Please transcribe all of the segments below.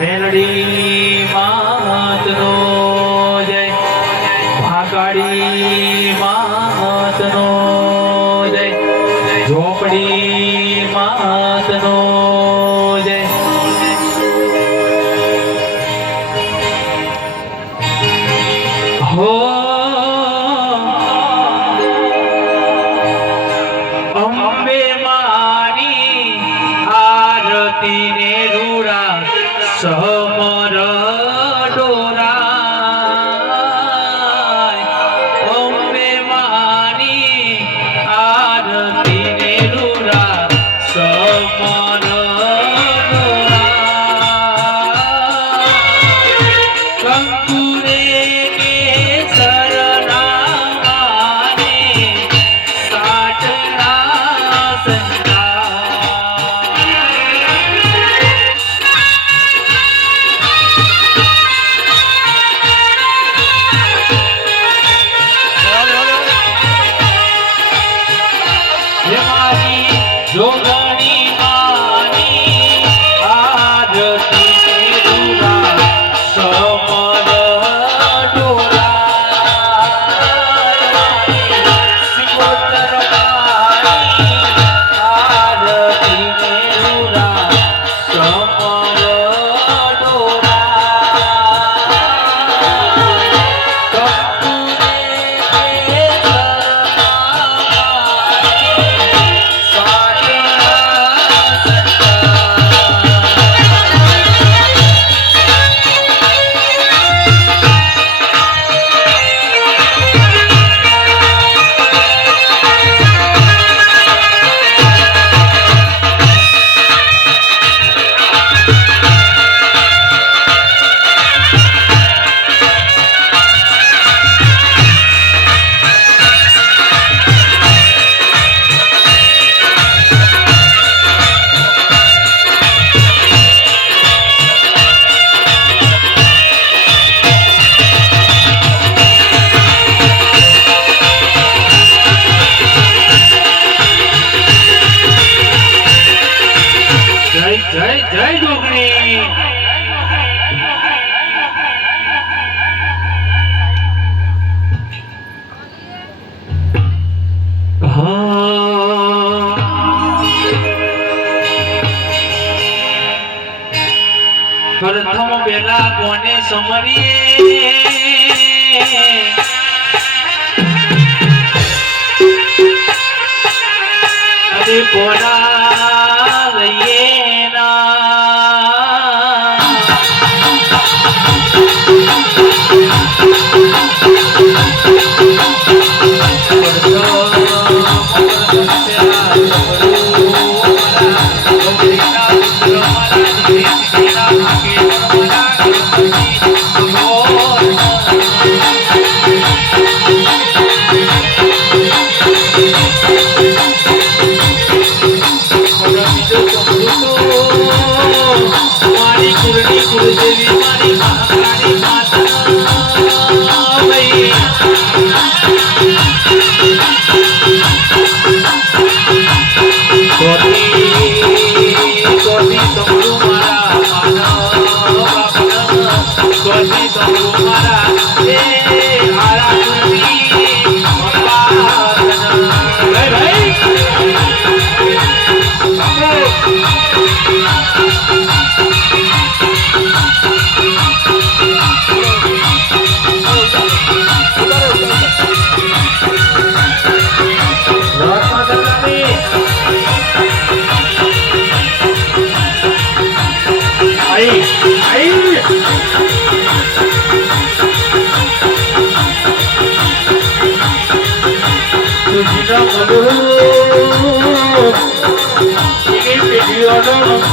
મેલડી માતનો જય, ભાગાડી માતનો જય, ઝોપડી માતનો જય. હો અંબે માની આરતી ને રૂડા સમર ડોરાય. અંબે માની આરતી ને રૂડા સમર ડોરાય. કંકુરે જોગણી માની આરતી રૂડા સમર ડોરાય. સિકોતર માની આરતી રૂડા સમર જય જય જોગણી. પ્રથમ બેલા કોને સમરીએ અને કોના લઈએ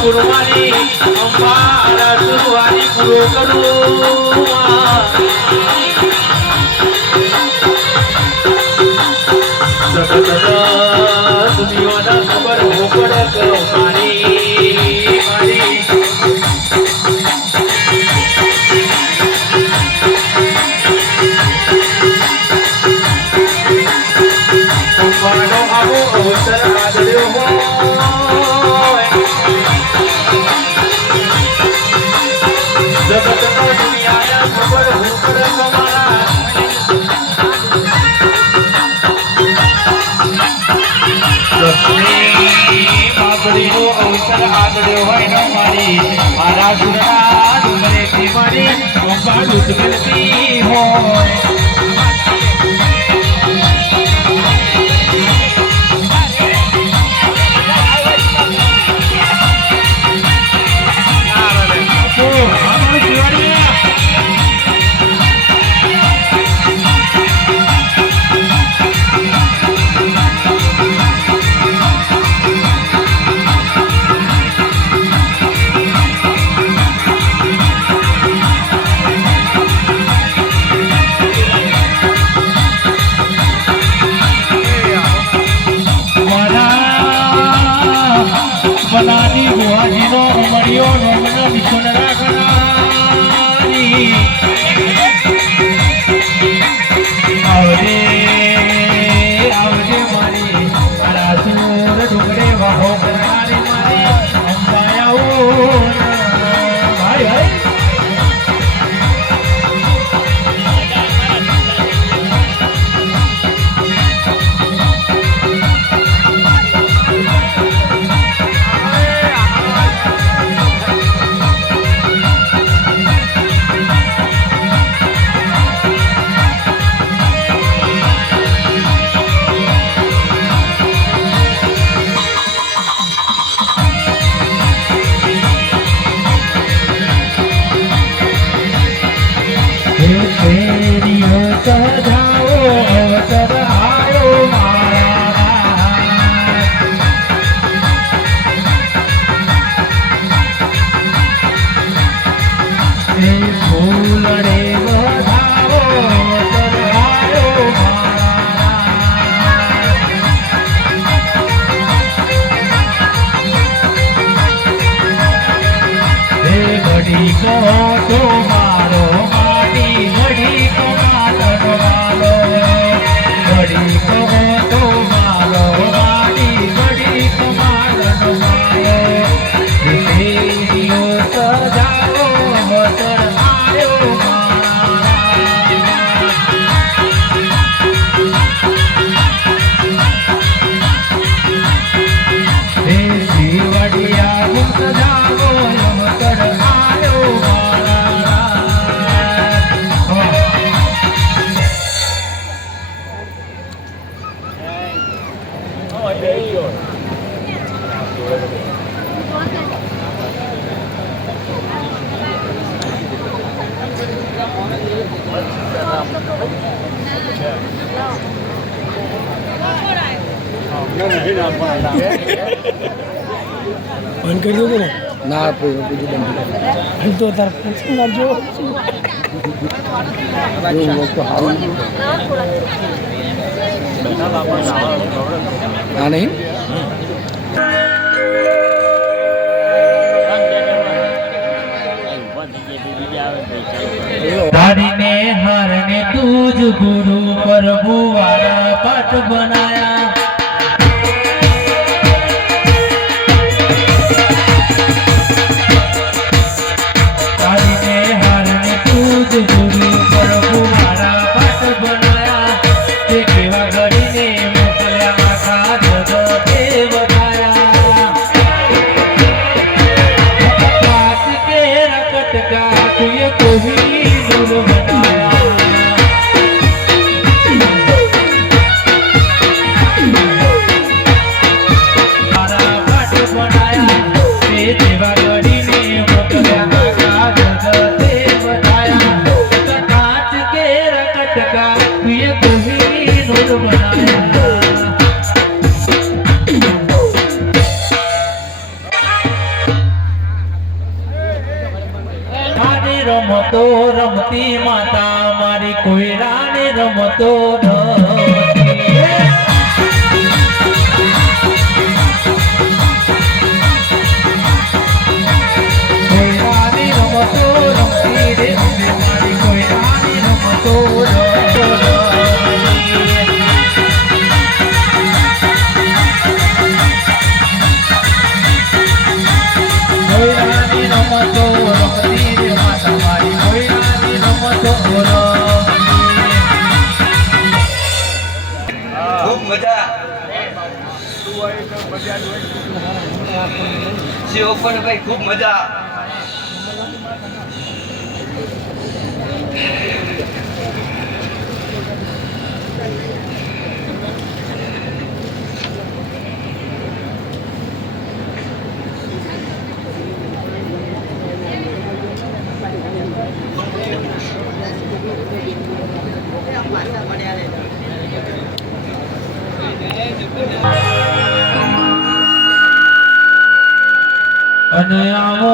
કુરબાની અંબારા સુરવાની પૂરો કરું. દુનિયાના ખબર હોકડ કરો મારી મારી અંબાનો આવો અવસર આદર્યો હોય. મારી મારા સુરના ડુંગરેથી મારી અંબા દૂધ કરતી હોય બનાની ભુવાજીનો ઉમરિયો નોમનો વિછોડ રાખનારી આવજે આવજે મારી મારા સુર ડુંગરે વાહો કરનારી મારી અંબાયાઓ ભાઈ ભાઈ બંધ કરી દો ને ના બીજું બંધ તો તાર પૂછું લાગજો હા નહીં धारीने हारने तुझ गुरु प्रभु वाला पाठ बनाया धारीने हारने तुझ गुरु प्रभु वाला पाठ बनाया ते केवा घड़ी ने मोकल्या आखा जगते बताया पाठ के रकट का तुझे कोई રમતો રમતી માતા મારી કોયરાને રમતો કોયરાની રમતો રમતી રે મારી કોયરાની રમતો કોયરાની રમતો રમતી રે માતા મારી કોયરાની રમતો ખૂબ મજા જેવો પણ ભાઈ ખૂબ મજા. અને આવો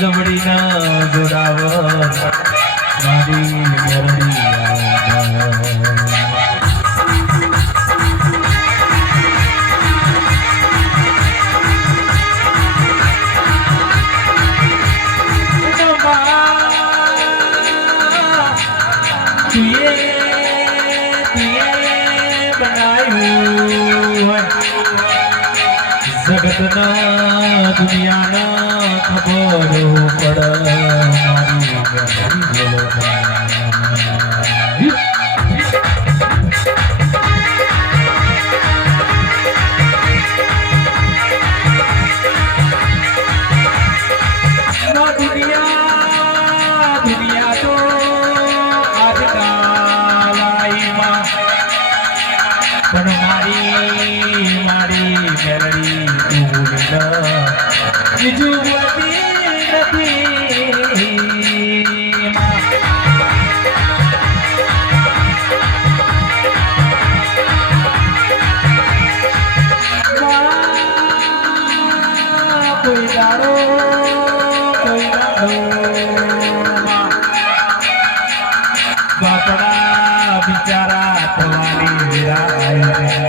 જમડી ના જોડાવ મારી મેરડી જગતના દુનિયાના ખબરો પડ દુનિયા તો આજકાલાઈમાં પણ મારી મેલડી બીજું બોલતી નથી કોઈ દાડો બાપડા બિચારા તમારી વિરાય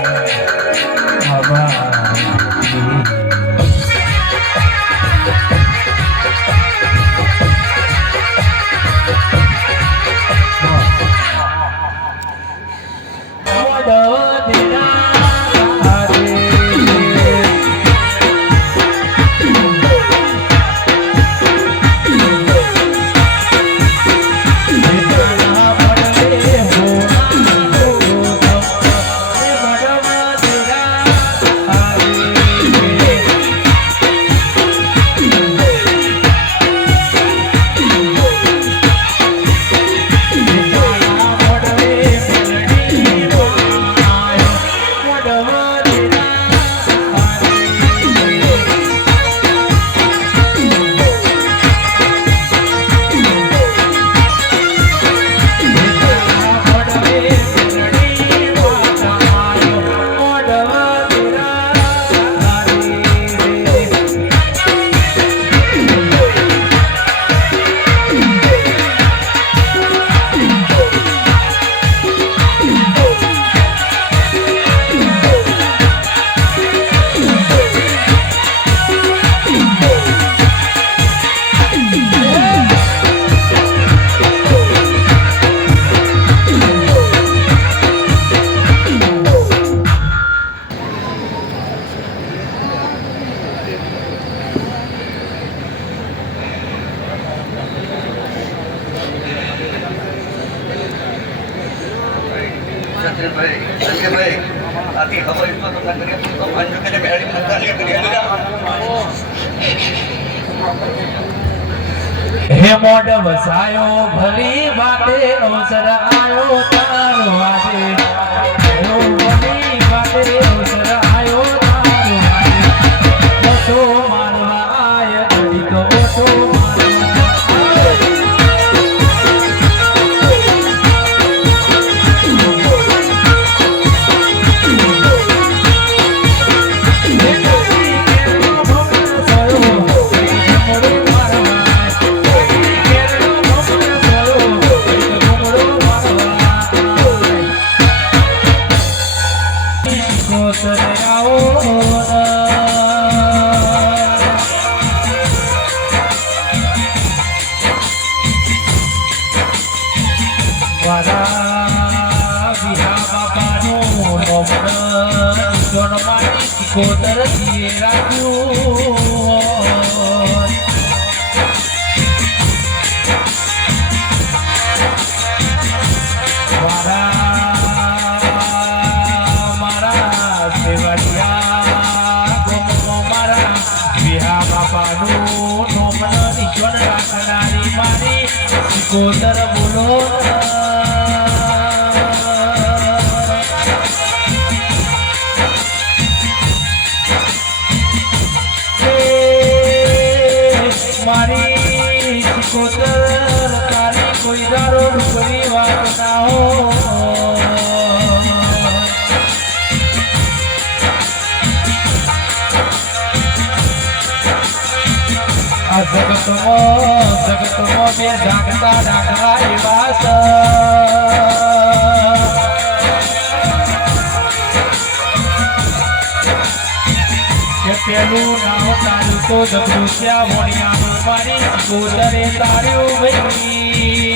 હે મોઢ વસાયો ભલી વાતે અવસર આયો તારો વાતે ભલી વાતે અવસર આયો તારો વાતે ઓછો મારવા આય ઘડીક ઓછો કોતર દીએ રાખ્યું મારા સેવાડિયા ગોમો મારા વિહા બાપાનું નોમન ઈશ્વર રાખનારી મારી કોતર બોલો મારી કોતર તારી કોઈ દારો ડુંગરી વાત ના હો આ જગતમાં બે જાગતા ડાકરા એવા કે પેલું નામ તારું તો જબરું ત્યાં વણિયાનું મારી કોતરે તાર્યું ભાઈ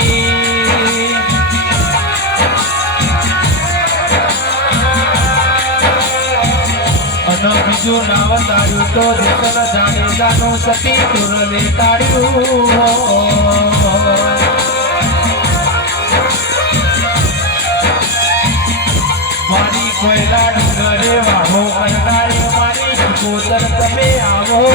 અને બીજું નામ તાર્યું તો જેતલ જાડેજાનું સતી તુરલે તાર્યું મારી કોયલા ડુંગરે વાહો કરનારી મારી કોતર તમે આવો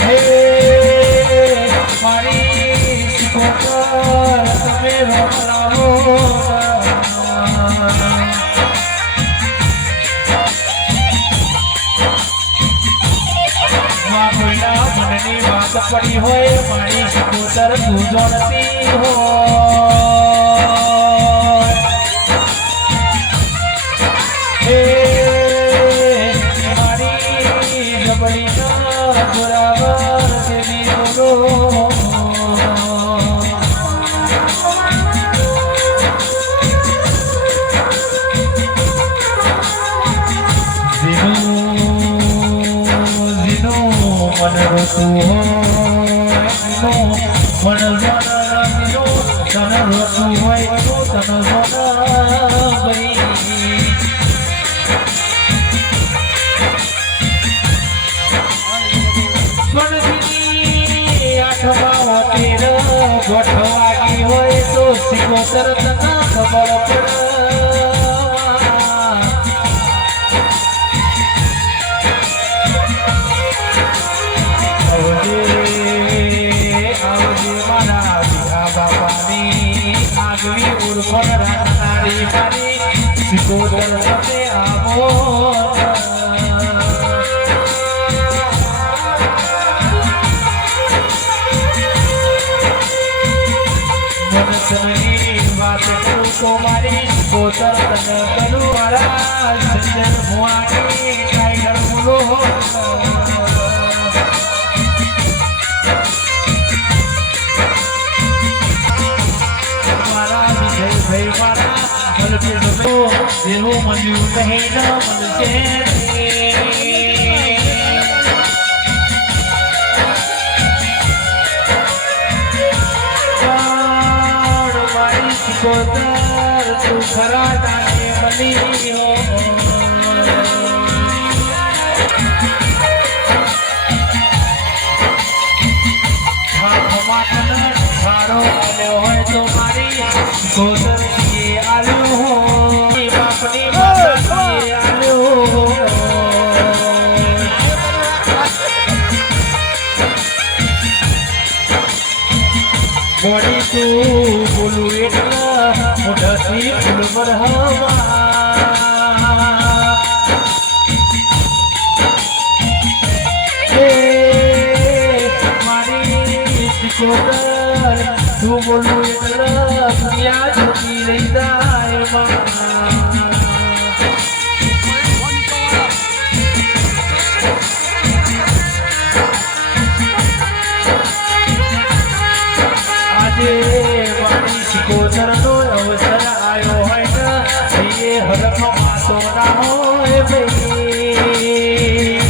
હે મારી કોતર તમે રોકલાવો કોઈના મનની વાત પડી હોય મારી કોતર તું જોડતી હોય મારી જબડી બરાબર તેની બોલો મન રોતું હોય મન તન રોતું હોય તન ગોઠવાગી હોય તો સિકોતર તને ખબર પડે આવજે મારા વિહા બાપાની આગવી ઉર્ફણ રાખનારી મારી સિકોતર તમે આવો મનસની વાત કરું તો મારી કોતર તને કરું મારા સજ્જન ભુવાની ટાઈગર બોલો મારા વિજય ભાઈ મારા એવું મળ્યું નહીં ન મળશે કોતર તું ખરા તાને મળી હો હાથમાં તને સારો આવ્યો હોય તો મારી કોતર આલ્યો હો બાપની માતા મીઠું બોલવું એટલે દુનિયા છૂટી લઈ જાય માં. આજે મારી શિકોતરનો અવસર આવ્યો હોય ને એ હરખો માતો ના હોય ભાઈ.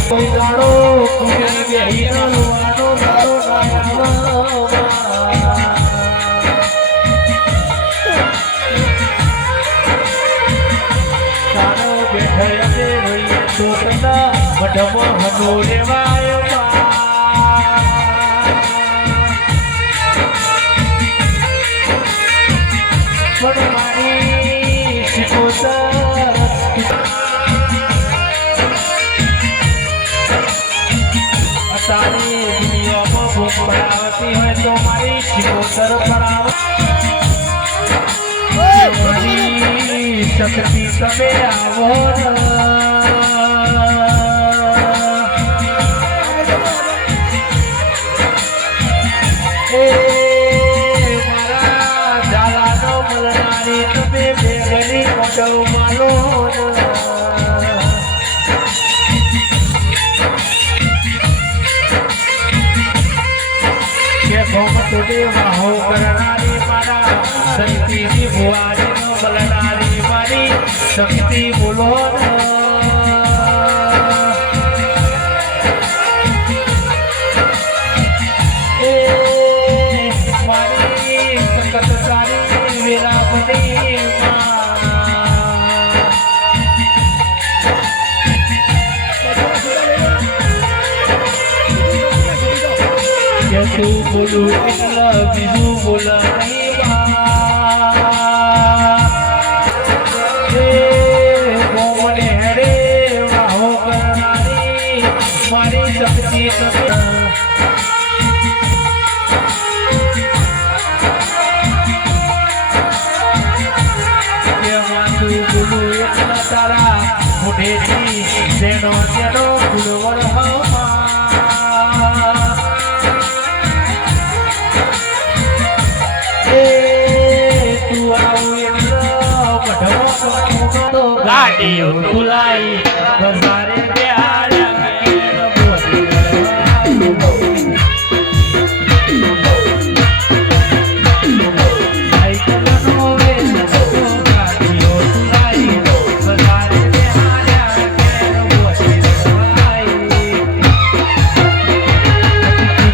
કોઈ દાડો કુડી બેહી રલવાનો દાડો ના આવે. તારો બેઠે રહીએ તો તના મઢમાં હનો રેવાય પણ મારી શિકોતર તારી દુનિયામાં ભૂખ પડાવતી હોય તો મારી શિકોતર પડાવતી શક્તિ તમે આવો એ મારા ઝાલાનો મલનારી તમે બેગની મોટો માલો કે ભોમતુડે વાહો કરનારી મારા શક્તિની ભુવાજીનો મલનારી મારી શક્તિ બોલો એ મારી સંકટ સારી વેરાપની કે તું બોલું એટલે બીજું બોલા નહીં મોને હેડે વાહો કરનારી મારી શક્તિ તમે કે માતું બોલું એટલે તારા મોઢેથી જેનો જેનો ગુણવર ગાડીઓ ખુલાઈ બજારે પ્યારા કેર બોલી સાયકલનો વેલ સતો ગાડીઓ ખુલાઈ બજારે પ્યારા કેર બોલી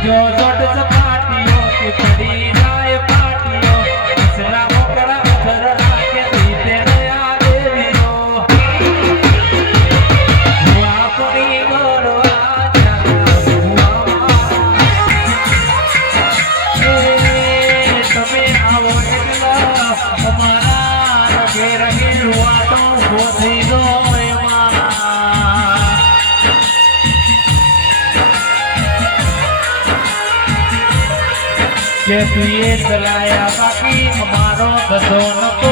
જો જોડ સપાટીઓ કે પડી જાય પાટીઓ ઇસલા મોકળા ધરણા કે દીતે કે તુએ ચલાયા બાકી અમારો બધો નકો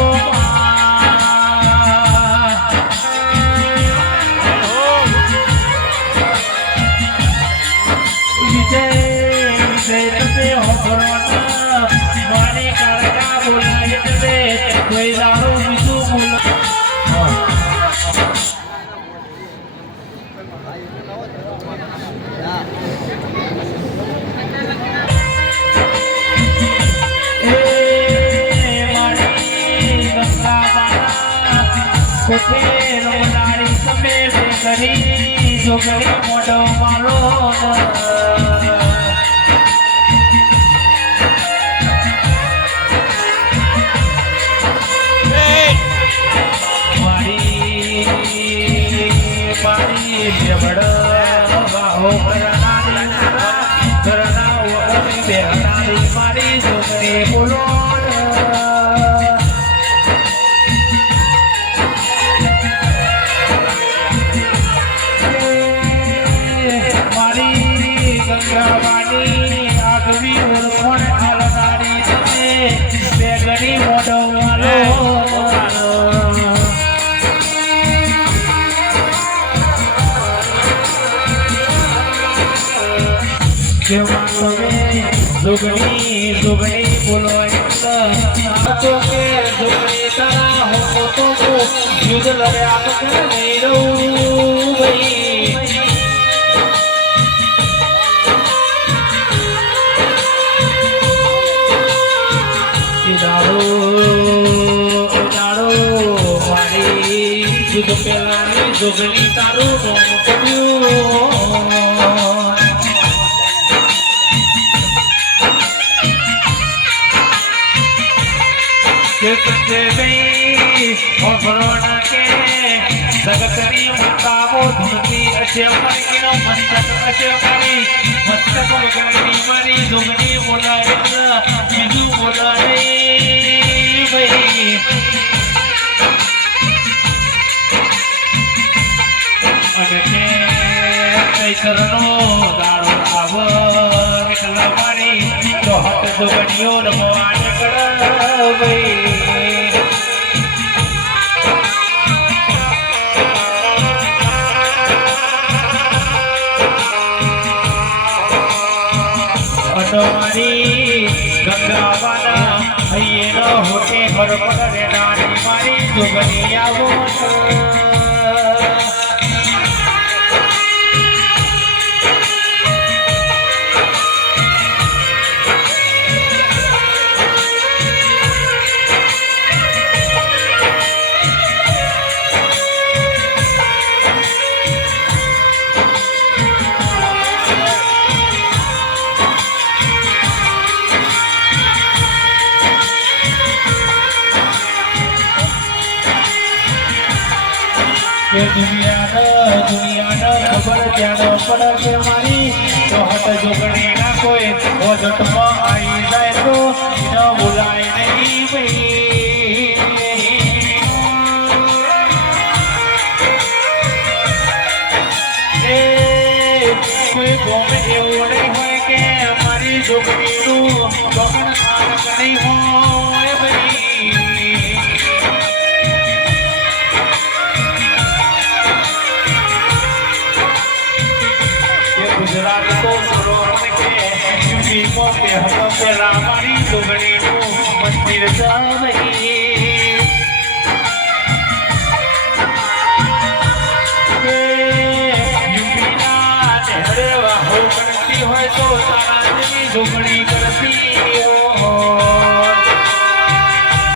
વિજય તમે હોભરવાના મારી કાળકા બોલાય તમે કોઈ દાડો બીજું બોલા રમનારી તમે બેગરી જોગણી મોઢો માલો મારી જબડ વાહો કરનારી ઘરના વગર બેહનારી મારી જોગણી બોલો ગંગાવાની આગવી ઓળખણ હાલનારી તમે બેગડી મોઢો માલો કેવા તમે જોગણી જોગણી બોલો તો કે જોગણી તારા હો તો યુદ્ધ લડ્યા વગર નહીં રહું ભાઈ યુદ્ધ પેલાની જોગણી તારું નામ કર્યું કે ગઈ ઓભરોના કે સગતરી મતાવો ધમતી અશે મારીનો મસ્તક અશે મારી મસ્તક વગરની મારી જોગણી બોલાય બીજું બોલાય ભાઈ ચરણો દાડો આવ એટલા મારી તો હટ જોગણીઓ રમવા નીકળ ભાઈ અટમારી ગંગાવાના હૈયેનો હોટે ઘર પડે નાની મારી જોગણી આવો દુનિયાનો ખબર જાણો પડે છે મારી તો હટ જોગણી ના કોઈ ઓઝટમાં આવી જાય તો ન બોલાય નહીં ભાઈ કોઈ ગમે એવું નહીં હોય કે મારી જોગણીનું ગમન કરી હોય ભાઈ ગુજરાત તો સરોવર કે યુપી માં પહેલો પેલા મારી જોગણીનું મંદિર છે